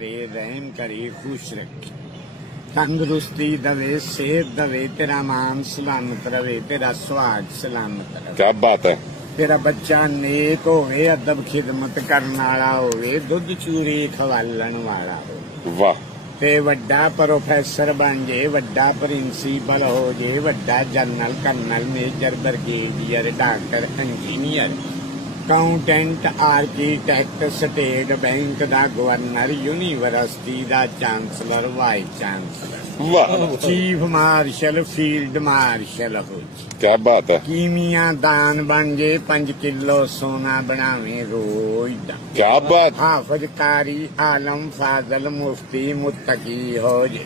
रहम करे खुश रखे, तंदुरुस्ती दवे, सेहत दवे, तेरा मान सलामत रवे, तेरा सुहाग सलामत रवे। क्या बात है। तेरा बच्चा नेक होवे, अदब खिदमत करने वाला होवे, दुध चूरी खवालन वाला होवे। वाह। ते वड्डा प्रोफैसर बन जे, वड्डा प्रिंसीपल हो जे, वड्डा general colonel major brigadier doctor engineer accountant architect state bank दा गवर्नर यूनिवर्सिटी दा चांसलर वाइस चांसलर वाह। चीफ मार्शल फील्ड मार्शल हो। क्या बात है। कीमिया दान बन जे, 5 किलो सोना बनावे रोज दा। क्या बात। हाफज कारी आलम फाजल मुफ्ती मुत्तकी हो जे।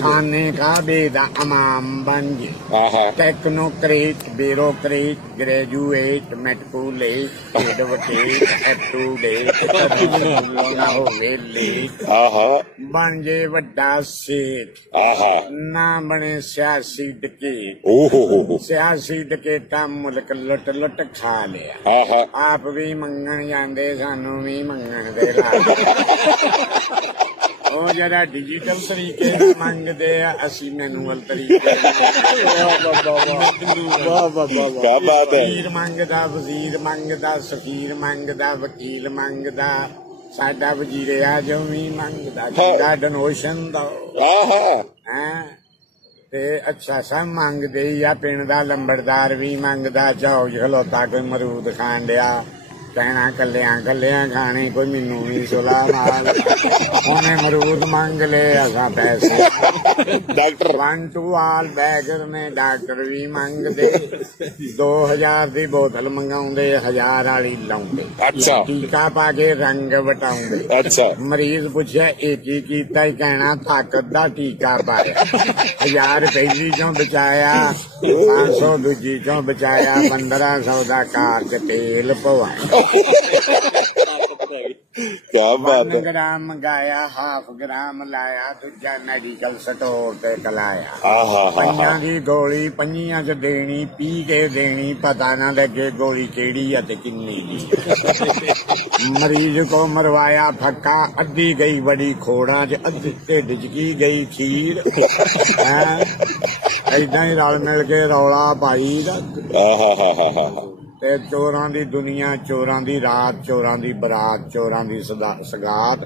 खाने का बेदा इमाम बन जे। टेक्नोक्रेट ब्यूरोक्रेट ग्रेजुएट मेटकुलेट एडवोकेट एप्टूडेट बन जे वड्डा सेठ ना बने सियासी डकैत। सियासी डकैता मुल्क लुट लुट खा लिया। आप भी मंगन जाते सानू भी मंगन दे ਉਹ ਜਿਹੜਾ ਡਿਜੀਟਲ ਤਰੀਕੇ ਨਾਲ ਮੰਗਦੇ ਆ, ਅਸੀਂ ਮੈਨੂਅਲ ਤਰੀਕੇ ਵਜ਼ੀਰ ਮੰਗਦਾ, ਵਜ਼ੀਰ ਮੰਗਦਾ, ਸਫੀਰ ਮੰਗਦਾ, ਵਕੀਲ ਮੰਗਦਾ, ਸਾਡਾ ਵਜ਼ੀਰ ਆਜ਼ਮ ਵੀ ਮੰਗਦਾ, ਸਾਡਾ ਡੋਨੇਸ਼ਨ ਦੋ ਤੇ ਅੱਛਾ ਸਭ ਮੰਗਦੇ ਹੀ ਆ। ਪਿੰਡ ਦਾ ਲੰਬੜਦਾਰ ਵੀ ਮੰਗਦਾ, ਚੌਕ ਖਲੋਤਾ ਕੋਈ ਮਰੂਦ ਖਾਣ ਡਿਆ, ਕਹਿਣਾ ਕੱਲਿਆਂ ਕੱਲਿਆਂ ਖਾਣੇ, ਕੋਈ ਮੈਨੂੰ ਵੀ ਸੁਲਾ ਨਾਲ। ਉਹਨੇ ਮਰੂਦ ਮੰਗ ਲਏ, ਅਸਾਂ ਪੈਸੇ ਡਾਕਟਰ 1 to all ਬੈਗਰ ਨੇ ਡਾਕਟਰ ਵੀ ਮੰਗਦੇ। 2000 ਦੀ ਬੋਤਲ ਮੰਗਾਉਂਦੇ, 1000 ਵਾਲੀ ਲਾਉਂਦੇ। ਅੱਛਾ। ਟੀਕਾ ਪਾ ਕੇ ਰੰਗ ਵਟਾਉਂਦੇ। ਅੱਛਾ। ਮਰੀਜ਼ ਪੁੱਛਿਆ ਇਹ ਕੀ ਕੀਤਾ, ਹੀ ਕਹਿਣਾ ਤਾਕਤ ਦਾ ਟੀਕਾ ਪਾਇਆ। 1000 ਪਹਿਲੀ ਚੋਂ ਬਚਾਇਆ, 500 ਦੂਜੀ ਚੋਂ ਬਚਾਇਆ, 1500 ਦਾ ਕਾਰ ਚ ਤੇਲ ਪਵਾਇਆ। क्या बात है। 1 ग्राम मंगाया, हाफ ग्राम लाया, दूजा मैडिकल स्टोर ते कलाया। पंजां दी गोली 5 च देनी, पी के देनी, पता ना लगे गोली केड़ी है ते किन्नी दी। मरीज को मरवाया फक्का, अद्धी गई बड़ी खोड़ा च, अद्धी ढिड च की गई खीर। ऐदां ही रल मिल के रौला पाई रख। ਤੇ ਚੋਰਾਂ ਦੀ ਦੁਨੀਆ, ਚੋਰਾਂ ਦੀ ਰਾਤ, ਚੋਰਾਂ ਦੀ ਬਰਾਤ, ਚੋਰਾਂ ਦੀ ਸਗਾਤ।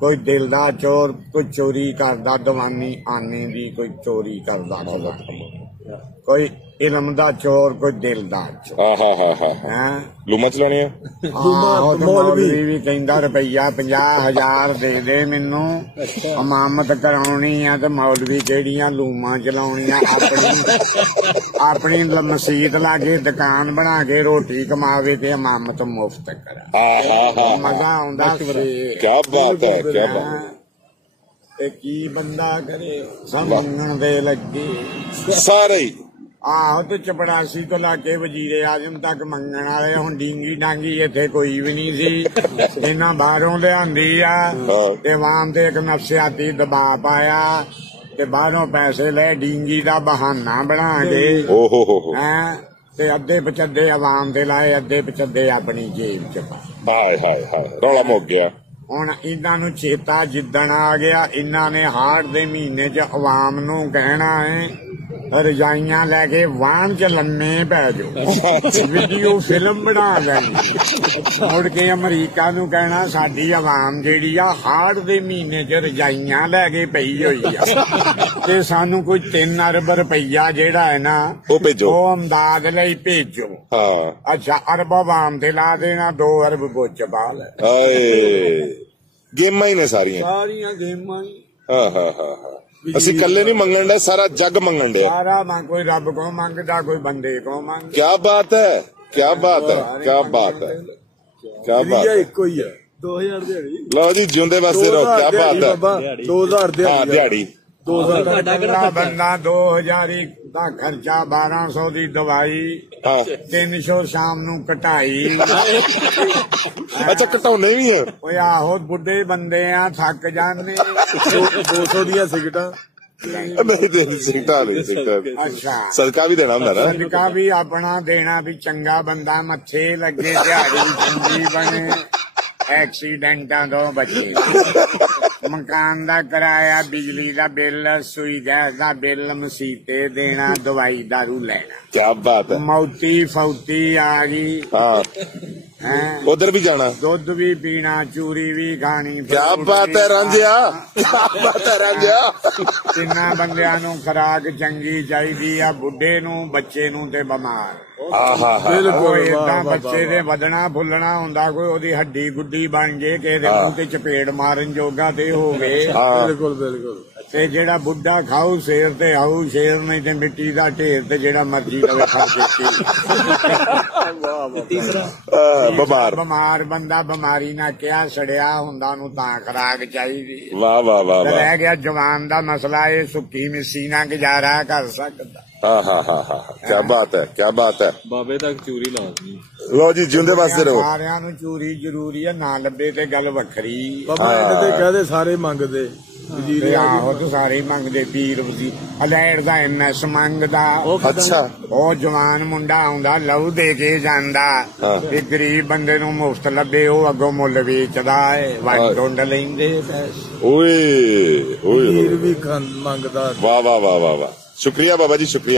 ਕੋਈ ਦਿਲ ਦਾ ਚੋਰ, ਕੋਈ ਚੋਰੀ ਕਰਦਾ ਦੀਵਾਨੀ ਆਨੇ ਦੀ, ਕੋਈ ਚੋਰੀ ਕਰਦਾ ਕੋਈ ਇਲਮ ਦਾ ਚੋਰ, ਕੋਈ ਦਿਲ ਦਾ ਚੋਰ। ਲੂਮਾ ਚਲਾਣੀ ਹੈ। ਮੌਲਵੀ ਵੀ ਕਹਿੰਦਾ ਰੁਪਈਆ 50,000 ਦੇ ਦੇ ਮੈਨੂੰ, ਇਮਾਮਤ ਕਰਾਉਣੀ ਆ, ਤੇ ਮੌਲਵੀ ਕਿਹੜੀਆਂ ਲੂਮਾਂ ਚਲਾਉਣੀਆਂ। ਆਪਣੀ ਮਸੀਤ ਲਾਗੇ ਦੁਕਾਨ ਬਣਾ ਕੇ ਰੋਟੀ ਕਮਾਵੇ ਤੇ ਇਮਾਮਤ ਮੁਫਤ ਕਰਾ। ਮਜ਼ਾ ਆਉਂਦਾ। ਕਿਆ ਬਾਤ ਹੈ, ਕਿਆ ਬਾਤ। ਤੇ ਕੀ ਬੰਦਾ ਕਰੇ, ਸਭ ਮੰਗਣ ਦੇ ਲੱਗੇ ਸਾਰੇ ਹੀ। ਆਹੋ ਤੇ ਚਪੜਾਸੀ ਤੋਂ ਲਾ ਕੇ ਵਜ਼ੀਰੇ ਆਜ਼ਮ ਤੱਕ ਮੰਗਣ ਵਾਲੇ। ਹੁਣ ਡੀਂਗੀ ਡਾਂਗੀ ਇੱਥੇ ਕੋਈ ਵੀ ਨਹੀਂ ਸੀ, ਇਹਨਾਂ ਬਾਹਰੋਂ ਲਿਆਂਦੀ ਆ ਤੇ ਆਵਾਮ ਤੇ ਇੱਕ ਨਫਸਿਆਤੀ ਦਬਾਅ ਪਾਇਆ ਤੇ ਬਾਹਰੋਂ ਪੈਸੇ ਲੈ ਡੀਂਗੀ ਦਾ ਬਹਾਨਾ ਬਣਾ ਕੇ ਤੇ ਅੱਧੇ ਪਚੱਧੇ ਆਵਾਮ ਦੇ ਲਾਏ, ਅੱਧੇ ਪਚੱਧੇ ਆਪਣੀ ਜੇਬ ਚ ਪਾਏ। ਹਾਏ ਹਾਏ, ਰੌਲਾ ਮੁੱਕ ਗਿਆ। ਹੁਣ ਇਹਨਾਂ ਨੂੰ ਚੇਤਾ ਜਿੱਦਣ ਆ ਗਿਆ, ਇਹਨਾਂ ਨੇ ਹਾੜ ਦੇ ਮਹੀਨੇ ਚ ਆਵਾਮ ਨੂੰ ਕਹਿਣਾ ਹੈ ਰਜਾਈਆਂ ਲੈ ਕੇ ਵਾਹਨ ਚ ਲੰਮੇ ਪੈ ਜਾਓ, ਵੀਡੀਓ ਫਿਲਮ ਬਣਾ ਲੈਣੀ। ਮੁੜ ਕੇ ਅਮਰੀਕਾ ਨੂੰ ਕਹਿਣਾ ਸਾਡੀ ਆਵਾਮ ਜਿਹੜੀ ਆ ਹਾੜ ਦੇ ਮਹੀਨੇ ਚ ਰਜਾਈਆਂ ਲੈ ਕੇ ਪਈ ਹੋਈ ਆ, ਤੇ ਸਾਨੂੰ ਕੋਈ 3 ਅਰਬ ਰੁਪਈਆ ਜਿਹੜਾ ਹੈ ਨਾ ਉਹ ਭੇਜੋ, ਉਹ ਅਮਦਾਦ ਲਈ ਭੇਜੋ। ਅੱਛਾ, ਅਰਬ ਆਵਾਮ ਤੇ ਲਾ ਦੇਣਾ, 2 ਅਰਬ ਬੁੱਚ ਪਾ ਲੈ। ਗੇਮਾਂ ਹੀ ਨੇ ਸਾਰੀਆਂ ਗੇਮਾਂ ਹੀ। ਅਸੀਂ ਕੱਲੇ ਨਹੀਂ ਮੰਗਣ ਡਿਆ, ਸਾਰਾ ਜੱਗ ਮੰਗਣ ਡਿਆ। ਸਾਰਾ ਕੋਈ ਰੱਬ ਕੋ ਮੰਗਦਾ, ਕੋਈ ਬੰਦੇ ਕੋ ਮੰਗਦਾ। ਕਿਆ ਬਾਤ ਹੈ, ਕਿਆ ਬਾਤ ਹੈ, ਕਿਆ ਬਾਤ ਹੈ, ਕਿਆ ਬਾਤ ਹੈ। ਇੱਕੋ ਹੀ ਹੈ। 2000 ਦਿਹਾੜੀ। ਲਓ ਜੀ, ਜਿਉਂਦੇ ਵਾਸਤੇ ਰਹੋ। ਕਿਆ ਬਾਤ ਹੈ। 2000 ਦਿਹਾੜੀ। 2000 ਬੰਦਾ 2000 ਦਾ ਖਰਚਾ, 1200 ਦੀ ਦਵਾਈ, 300 ਸ਼ਾਮ ਨੂੰ ਕਟਾਈ। ਅੱਛਾ, ਘਟਾਉਣੇ ਵੀ ਆ। ਓਏ ਆਹੋ, ਬੁੱਢੇ ਬੰਦੇ ਆ, ਥੱਕ ਜਾਂਦੇ। 200 ਦੀਆਂ ਸਿਗਟਾਂ ਨਹੀਂ, ਸਿਗਟਾਂ ਨਹੀਂ। ਅੱਛਾ, ਸਦਕਾ ਵੀ ਦੇਣਾ ਹੁੰਦਾ ਨਾ। ਸਦਕਾ ਵੀ ਆਪਣਾ ਦੇਣਾ, ਵੀ ਚੰਗਾ ਬੰਦਾ ਮੱਥੇ ਲੱਗੇ, ਦਿਹਾੜੀ ਚੰਗੀ ਬਣੇ, ਐਕਸੀਡੈਂਟਾਂ ਤੋਂ ਬਚੇ। ਮਕਾਨ ਦਾ ਕਿਰਾਇਆ, ਬਿਜਲੀ ਦਾ ਬਿੱਲ, ਸੂਈ ਗੈਸ ਦਾ ਬਿੱਲ, ਮਸੀਤੇ ਦੇਣਾ, ਦਵਾਈ ਦਾਰੂ ਲੈਣਾ। क्या बात है। ਮੌਤੀ ਫੌਤੀ ਆ ਗਈ हाँ ਹੈ, उधर भी जाना। ਦੁੱਧ ਵੀ ਪੀਣਾ, ਚੂਰੀ ਵੀ ਖਾਣੀ। क्या बात है रांझिया, क्या बात है रांझिया। ਤਿੰਨਾਂ ਬੰਦਿਆਂ ਨੂੰ ਖੁਰਾਕ ਚੰਗੀ ਚਾਹੀਦੀ ਆ, ਬੁੱਢੇ ਨੂੰ, ਬੱਚੇ ਨੂੰ ਤੇ ਬਿਮਾਰ। ਉਹ ਏਦਾਂ ਬੱਚੇ ਦੇ ਵਧਣਾ ਫੁੱਲਣਾ ਹੁੰਦਾ, ਕੋਈ ਉਹਦੀ ਹੱਡੀ ਗੁੱਡੀ ਬਣ ਜੇ, ਕਿਸੇ ਦੇ ਮੂੰਹ ਤੇ ਚਪੇੜ ਮਾਰਨ ਜੋਗਾ ਤੇ ਹੋਵੇ। ਬਿਲਕੁਲ ਬਿਲकुल। ਤੇ ਜਿਹੜਾ ਬੁੱਢਾ ਖਾਊ ਸ਼ੇਰ ਤੇ ਆਊ ਸ਼ੇਰ, ਨਹੀਂ ਤੇ ਮਿੱਟੀ ਦਾ ਢੇਰ ਤੇ ਜਿਹੜਾ ਮਰਜੀ ਲਵੇ ਖਾ बीमार। ਬਿਮਾਰ ਬੰਦਾ ਬਿਮਾਰੀ ਨਾਲ ਕਿਆ ਸੜਿਆ ਹੁੰਦਾ, ਉਹਨੂੰ ਤਾਂ ਖੁਰਾਕ ਚਾਹੀਦੀ। वाह वाह वाह वाह। ਰਹਿ ਗਿਆ ਜਵਾਨ ਦਾ ਮਸਲਾ, ਇਹ ਸੁੱਕੀ ਮਿੱਸੀ ਨਾਲ ਗੁਜ਼ਾਰਾ ਕਰ ਸਕਦਾ। हाँ हाँ हाँ हाँ, क्या बात है, क्या बात है। ਬਾਬੇ ਤੱਕ ਚੂਰੀ ਲਾਜ਼ਮੀ। लो जी जिंदे वास्ते रहो। ਸਾਰਿਆਂ ਨੂੰ ਚੂਰੀ ਜ਼ਰੂਰੀ ਆ, ਨਾ ਲੱਭੇ ਤੇ ਗੱਲ ਵੱਖਰੀ। ਬਾਬਾ ਇਹਦੇ ਤੇ ਕਹਦੇ ਸਾਰੇ ਮੰਗਦੇ। ਤੇ ਆਹੋ ਤੇ ਸਾਰੇ ਹੀ ਮੰਗਦੇ, ਪੀਰ ਵਜ਼ੀਰ ਅਲੈੜ ਦਾ MS ਮੰਗਦਾ। अच्छा ਉਹ ਜਵਾਨ ਮੁੰਡਾ ਆਉਂਦਾ, ਲਹੂ ਦੇ ਕੇ ਜਾਂਦਾ। ਤੇ ਗਰੀਬ ਬੰਦੇ ਨੂੰ ਮੁਫਤ ਲੱਭੇ, ਉਹ ਅੱਗੋਂ ਮੁੱਲ ਵੇਚਦਾ ਏ, ਵੰਡ ਟੁੰਡ ਲੈਂਦੇ ਪੈਸੇ। ओए ओए ਵੀਰ ਵੀ ਮੰਗਦਾ। वाह वाह वाह वाह वाह। शुक्रिया बाबा जी, शुक्रिया।